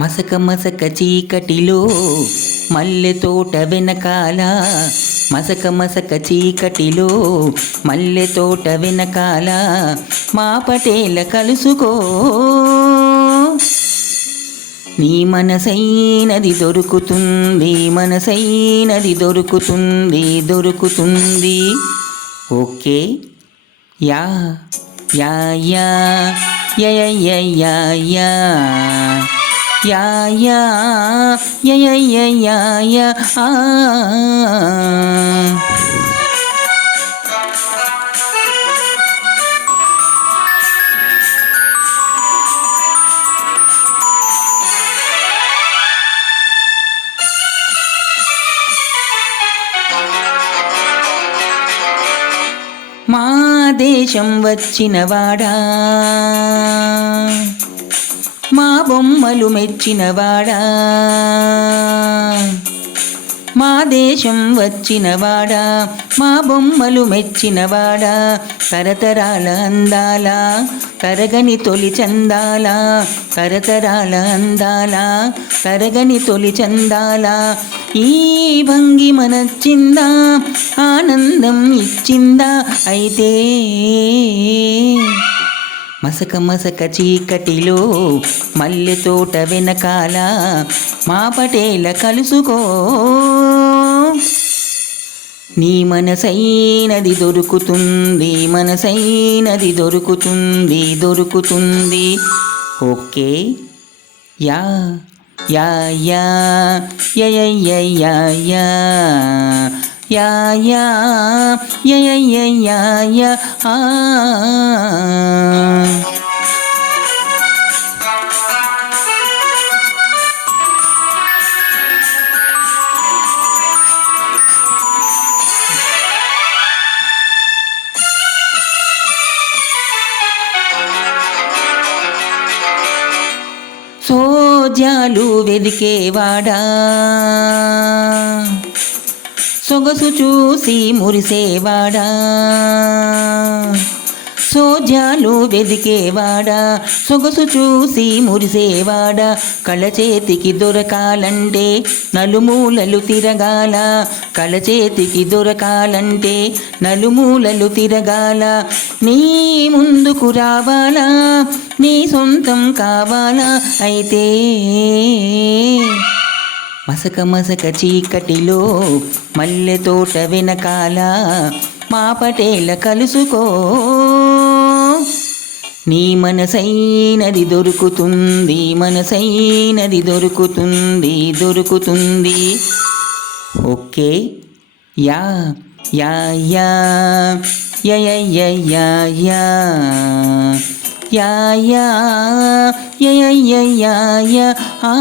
మసక మసక చీకటిలో మల్లె తోట వెనకాల, మసక మసక చీకటిలో మల్లె తోట వెనకాల మా పటేల కలుసుకో. నీ మనసైనది దొరుకుతుంది, మనసైనది దొరుకుతుంది, దొరుకుతుంది. Okay yeah yeah yeah yeah yeah yeah yeah yeah yeah yeah yeah yeah yeah ఆ. మా దేశం వచ్చినవాడా, మా బొమ్మలు మెచ్చినవాడా, మా దేశం వచ్చినవాడా, మా బొమ్మలు మెచ్చినవాడా, తరతరాల అందాల తరగని తొలి చందాల, తరతరాల అందాల తరగని తొలి చందాల. ఈ భంగి మనచ్చిందా, ఆనందం ఇచ్చిందా అయితే? మసక మసక చీకటిలో మల్లె తోట వెనకాల మా పటేల కలుసుకో. నీ మనసైనది దొరుకుతుంది, మనసైనది దొరుకుతుంది, దొరుకుతుంది. Okay yeah yeah yeah yeah yeah yeah yeah yeah yeah yeah yeah yeah yeah ఆ. సోజాలు వెదికేవాడా, సొగసు చూసి మురిసేవాడా, సోజాలు వెదికేవాడా, సొగసు చూసి మురిసేవాడా, కళ చేతికి దొరకాలంటే నలుమూలలు తిరగాల, కళ చేతికి దొరకాలంటే నలుమూలలు తిరగాల. నీ ముందుకు రావాలా, నీ సొంతం కావాలా అయితే? మసక మసక చీకటిలో మల్లె తోట వెనకాల మా పటేల కలుసుకో. నీ మనసైనది దొరుకుతుంది, మనసైనది దొరుకుతుంది, దొరుకుతుంది. Okay yeah yeah yeah yeah yeah yeah yeah yeah yeah yeah yeah yeah yeah yeah ఆ.